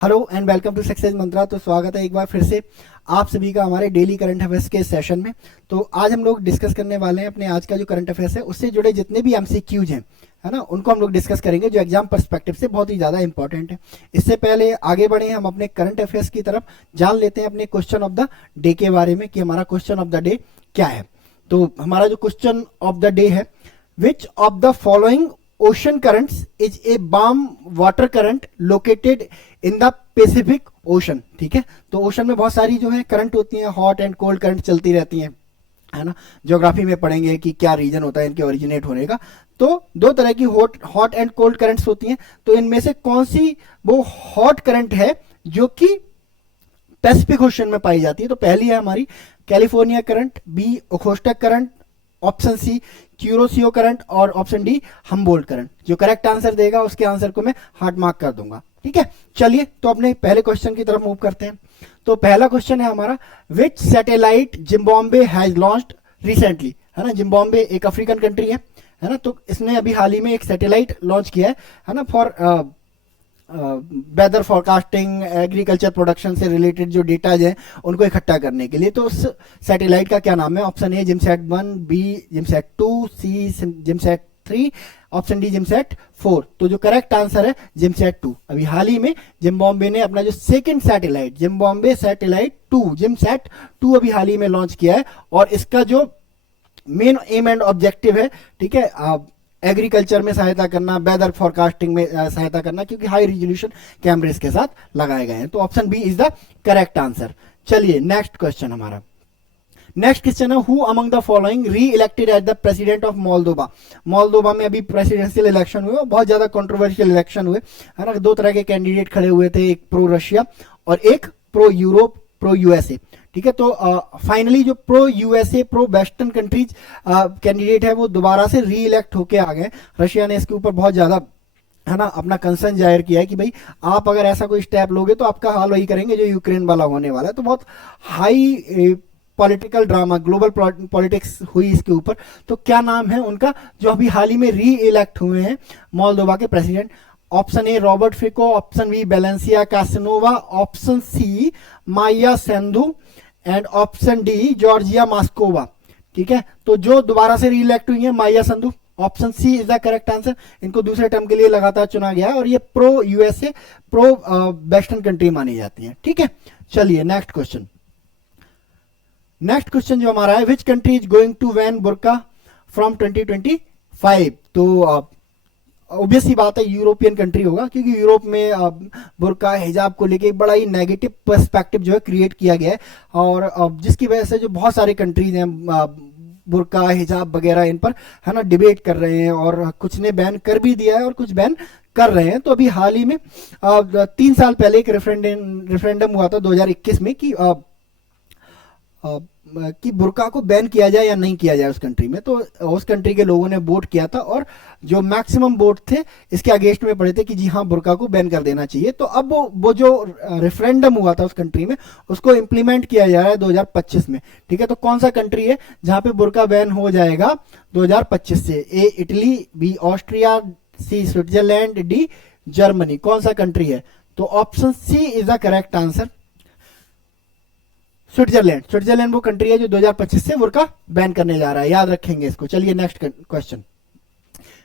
Hello and welcome to success Mantra. तो स्वागत है एक बार फिर से आप सभी का हमारे डेली करंट अफेयर्स के सेशन में। तो आज हम लोग डिस्कस करने वाले हैं अपने आज का जो करंट अफेयर्स है उससे जुड़े जितने भी एमसीक्यूज हैं, है ना, उनको हम लोग डिस्कस करेंगे जो एग्जाम पर्सपेक्टिव से बहुत ही ज़्यादा इंपॉर्टेंट है। इससे पहले आगे बढ़े हम अपने करंट अफेयर्स की तरफ, जान लेते हैं अपने क्वेश्चन ऑफ द डे के बारे में कि हमारा क्वेश्चन ऑफ द डे क्या है। तो हमारा जो क्वेश्चन ऑफ द डे है, विच of the following ocean currents is a warm water current located in the Pacific ocean. ठीक है, तो ओशन में बहुत सारी जो है करंट होती हैं, हॉट एंड कोल्ड करंट चलती रहती हैं, है ना। ज्योग्राफी में पढ़ेंगे कि क्या रीजन होता है इनके ओरिजिनेट होने का। तो दो तरह की हॉट एंड कोल्ड करंट्स होती हैं। तो इनमें से कौन सी वो हॉट करंट है जो कि पैसिफिक ओशन में पाई जाती है? तो पहली है हमारी California current, B Okhotsk current, option C Kuroshio current और ऑप्शन डी हम्बोल्ट करंट। जो करेक्ट आंसर देगा उसके आंसर को मैं हार्ट मार्क कर दूंगा। ठीक है, चलिए तो अपने पहले क्वेश्चन की तरफ मूव करते हैं। तो पहला क्वेश्चन है हमारा, which satellite Zimbabwe has launched recently, है ना। जिम्बाब्वे एक अफ्रीकन कंट्री है ना। तो इसने अभी हाल ही में एक सैटेलाइट लॉन्च किया है ना, for weather forecasting, agriculture production से रिलेटेड जो डेटा है उनको इकट्ठा करने के लिए। तो उस सैटेलाइट का क्या नाम है? Option A ZimSat 1, B ZimSat 2, C ZimSat 3, option D ZimSat 4। तो जो करेक्ट आंसर है जिमसैट 2। अभी हाल ही में जिम्बाब्वे ने अपना जो सेकंड सैटेलाइट जिम्बाब्वे सैटेलाइट 2 जिमसैट 2 अभी हाल ही में लॉन्च किया है। और इसका जो मेन एम एंड ऑब्जेक्टिव है, ठीक है, एग्रीकल्चर में सहायता करना, वेदर फोरकास्टिंग में सहायता करना, क्योंकि हाई रिजोल्यूशन कैमरेज के साथ लगाए गए हैं। तो option B is the correct answer. चलिए नेक्स्ट क्वेश्चन हमारा, नेक्स्ट क्वेश्चन है, who among the following reelected as the president of Moldova. Moldova में अभी प्रेसिडेंशियल इलेक्शन हुए, बहुत ज्यादा कंट्रोवर्शियल इलेक्शन हुए, है ना। दो तरह के कैंडिडेट खड़े हुए थे, एक प्रो रशिया और एक प्रो यूरोप, प्रो यूएसए। ठीक है, तो फाइनली जो pro USA, pro western countries candidate है वो दोबारा से री इलेक्ट होके आ गए। रशिया ने इसके ऊपर बहुत ज्यादा, है ना, अपना कंसर्न जाहिर किया है कि भाई आप अगर ऐसा कोई स्टेप लोगे तो आपका हाल वही करेंगे जो यूक्रेन वाला होने वाला है। तो बहुत high political drama, global politics हुई इसके ऊपर। तो क्या नाम है उनका जो अभी हाल ही में री इलेक्ट हुए हैं मोल्दोवा के president? Option A Robert Fico, option B Valencia Casanova, option C Maia Sandu and option D Georgia Mascova. ठीक है, तो जो दोबारा से री इलेक्ट हुई है Maia Sandu, option C is the correct answer. इनको दूसरे टर्म के लिए लगातार चुना गया है और ये pro USA, pro western country मानी जाती है। ठीक है, चलिए नेक्स्ट क्वेश्चन। नेक्स्ट क्वेश्चन जो हमारा है, which country is going to ban burqa from 2025? तो ऑब्वियस ही बात है यूरोपियन कंट्री होगा, क्योंकि यूरोप में बुर्का हिजाब को लेके एक बड़ा ही नेगेटिव पर्सपेक्टिव जो है क्रिएट किया गया है। और जिसकी वजह से जो बहुत सारे कंट्रीज हैं बुर्का हिजाब वगैरह इन पर, है ना, डिबेट कर रहे हैं और कुछ ने बैन कर भी दिया है और कुछ बैन कर रहे हैं। तो अभी हाल ही में 3 साल पहले एक रेफरेंडम हुआ था 2021 में कि बुर्का को बैन किया जाए या नहीं किया जाए उस कंट्री में। तो उस कंट्री के लोगों ने वोट किया था और जो मैक्सिमम वोट थे इसके अगेंस्ट में पड़े थे कि जी हाँ बुर्का को बैन कर देना चाहिए। तो अब वो जो रेफरेंडम हुआ था उस कंट्री में उसको इम्प्लीमेंट किया जा रहा है 2025 में। ठीक है, तो कौन सा कंट्री है जहां पे बुर्का बैन हो जाएगा 2025 से? A Italy, B Austria, C Switzerland, D Germany. कौन सा कंट्री है? तो option C is the correct answer, Switzerland. Switzerland वो कंट्री है जो 2025 से बुर्का बैन करने जा रहा है, याद रखेंगे इसको। चलिए next question,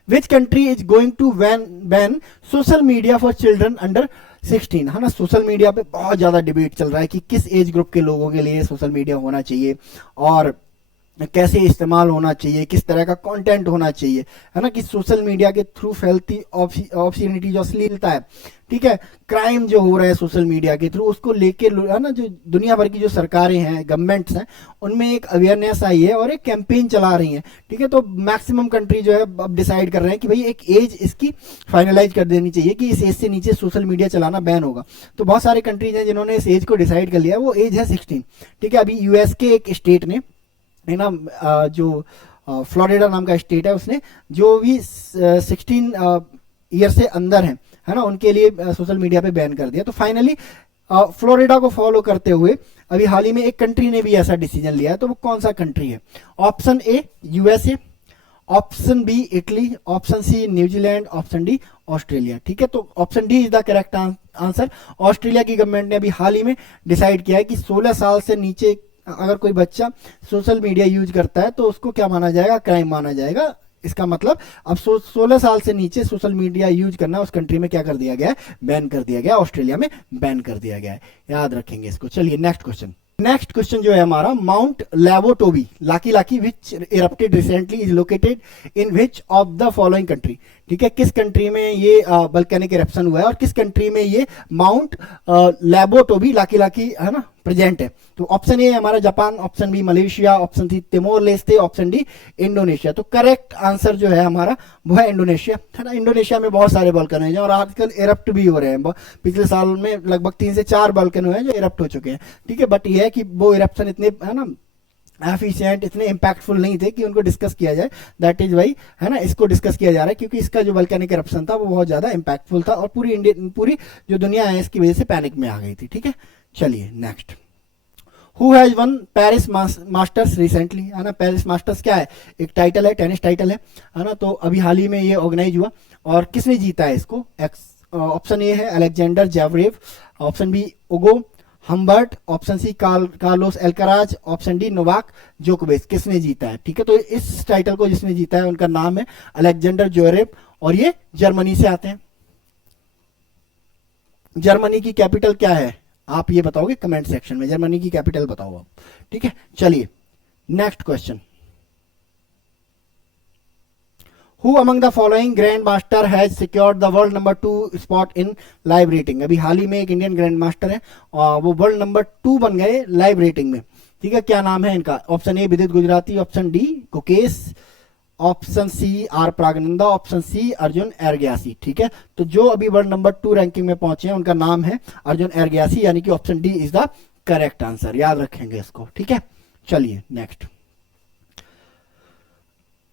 which country is going to ban social media for children under 16? है ना, सोशल मीडिया पे बहुत ज्यादा डिबेट चल रहा है कि किस एज ग्रुप के लोगों के लिए सोशल मीडिया होना चाहिए और कैसे इस्तेमाल होना चाहिए, किस तरह का कंटेंट होना चाहिए, है ना, कि सोशल मीडिया के थ्रू फैलती ऑब्ससीनिटी जो अश्लीलता है, ठीक है, क्राइम जो हो रहा है सोशल मीडिया के थ्रू, उसको लेके, है ना, जो दुनिया भर की जो सरकारें हैं, गवर्नमेंट्स हैं, उनमें एक अवेयरनेस आई है और एक कैंपेन चला रही हैं। ठीक है, तो मैक्सिमम कंट्री जो है अब डिसाइड कर रहे हैं कि भाई एक एज इसकी फाइनलाइज कर देनी चाहिए कि इस एज से नीचे सोशल मीडिया चलाना बैन होगा। तो बहुत सारे कंट्रीज हैं जिन्होंने इस एज को डिसाइड कर लिया है, वो एज है 16। ठीक है, अभी यूएस के एक स्टेट ने, है ना, जो फ्लोरिडा नाम का स्टेट है, उसने जो भी 16 ईयर से अंदर है ना, उनके लिए सोशल मीडिया पे बैन कर दिया। तो फाइनली फ्लोरिडा को फॉलो करते हुए अभी हाल ही में एक कंट्री ने भी ऐसा डिसीजन लिया है। तो वो कौन सा कंट्री है? Option A USA, option B Italy, option C New Zealand, option D Australia. ठीक है, तो option D is the correct answer. Australia की गवर्नमेंट ने अभी हाल ही में डिसाइड किया है कि 16 साल से नीचे अगर कोई बच्चा सोशल मीडिया यूज करता है तो उसको क्या माना जाएगा, क्राइम माना जाएगा। इसका मतलब अब 16 साल से नीचे सोशल मीडिया यूज करना उस कंट्री में क्या कर दिया गया है, बैन कर दिया गया, ऑस्ट्रेलिया में बैन कर दिया गया है। याद रखेंगे इसको। चलिए नेक्स्ट क्वेश्चन। नेक्स्ट क्वेश्चन जो है हमारा, Mount Lewotobi Laki Laki which erupted recently is located in which of the following country. ठीक है, किस कंट्री में ये वल्केनिक इरप्शन हुआ है और किस कंट्री में ये माउंट लेवोटोबी लाकी लाकी है ना प्रेजेंट है। तो ऑप्शन ए हमारा Japan, option B Malaysia, option C Timor Leste, option D Indonesia. तो करेक्ट आंसर जो है हमारा वो है इंडोनेशिया, है ना। इंडोनेशिया में बहुत सारे वॉल्कन हैं और आजकल इरप्ट भी हो रहे हैं। पिछले साल में लगभग 3 से 4 वॉल्कन हुए हैं जो इरप्ट हो चुके हैं। ठीक है, बट ये है कि वो इरप्शन इतने है ना एफिशिएंट, इतने इंपैक्टफुल नहीं थे कि उनको डिस्कस किया जाए। दैट इज वाई है ना इसको डिस्कस किया जा रहा है, क्योंकि इसका जो वल्केनिक इरप्शन था वो बहुत ज्यादा इंपैक्टफुल था और पूरी जो दुनिया है इसकी वजह से पैनिक में आ गई थी। ठीक है, चलिए next. Who has one Paris masters recently, है ना। पेरिस मास्टर्स क्या है, एक टाइटल है, टेनिस टाइटल है ना। तो अभी हाल ही में ये ऑर्गेनाइज हुआ और किसने जीता है इसको। ऑप्शन ए है Alexander Zverev, option B Ugo Humbert, option C Carlos Alcaraz, option D Novak जोकोविच। किसने जीता है। ठीक है, तो इस टाइटल को जिसने जीता है उनका नाम है अलेक्जेंडर ज्वेरेव और ये जर्मनी से आते हैं। जर्मनी की कैपिटल क्या है आप ये बताओगे कमेंट सेक्शन में, जर्मनी की कैपिटल बताओ आप। ठीक है, चलिए next question. Who among the following grand master has secured the world number 2 spot in live rating. अभी हाल ही में एक इंडियन ग्रैंड मास्टर है और वो वर्ल्ड नंबर 2 बन गए लाइव रेटिंग में। ठीक है, क्या नाम है इनका। Option A Vidit Gujrathi, option D Gukesh, option C R Praggnanandhaa, option C Arjun Erigaisi. ठीक है, तो जो अभी वर्ल्ड नंबर 2 रैंकिंग में पहुंचे हैं उनका नाम है अर्जुन एरग्यासी, यानी कि option D is the correct answer. याद रखेंगे इसको। ठीक है, चलिए नेक्स्ट।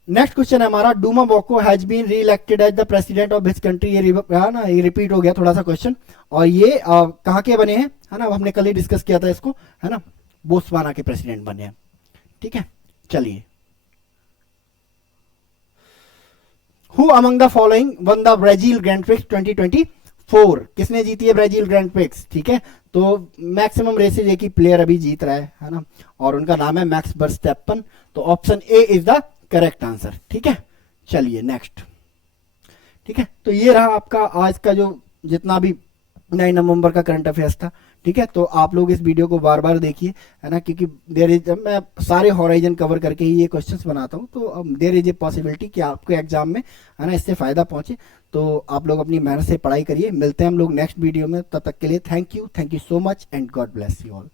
नेक्स्ट क्वेश्चन है हमारा, Duma Boko has been reelected as the president of his country. ये ना ये रिपीट हो गया थोड़ा सा क्वेश्चन। और ये कहाँ के बने हैं, है ना, हमने कल ही डिस्कस किया था इसको, है ना। बोत्सवाना के प्रेसिडेंट बने हैं। ठीक है, चलिए। Who among the following one the Brazil grand prix 2024। किसने जीती है ब्राजील ग्रैंड प्रिक्स। ठीक है, तो मैक्सिमम रेसेज एक ही प्लेयर अभी जीत रहा है ना, और उनका नाम है मैक्स वर्स्टैपन। तो option A is the correct answer. ठीक है, चलिए नेक्स्ट। ठीक है, तो ये रहा आपका आज का जो जितना भी 9 नवंबर का करंट अफेयर्स था। ठीक है, तो आप लोग इस वीडियो को बार बार देखिए, है ना, क्योंकि देर इज मैं सारे हॉराइजन कवर करके ही ये क्वेश्चंस बनाता हूँ। तो देर इज ए पॉसिबिलिटी कि आपको एग्जाम में है ना इससे फायदा पहुंचे। तो आप लोग अपनी मेहनत से पढ़ाई करिए। मिलते हैं हम लोग नेक्स्ट वीडियो में, तब तक के लिए thank you so much and God bless you all.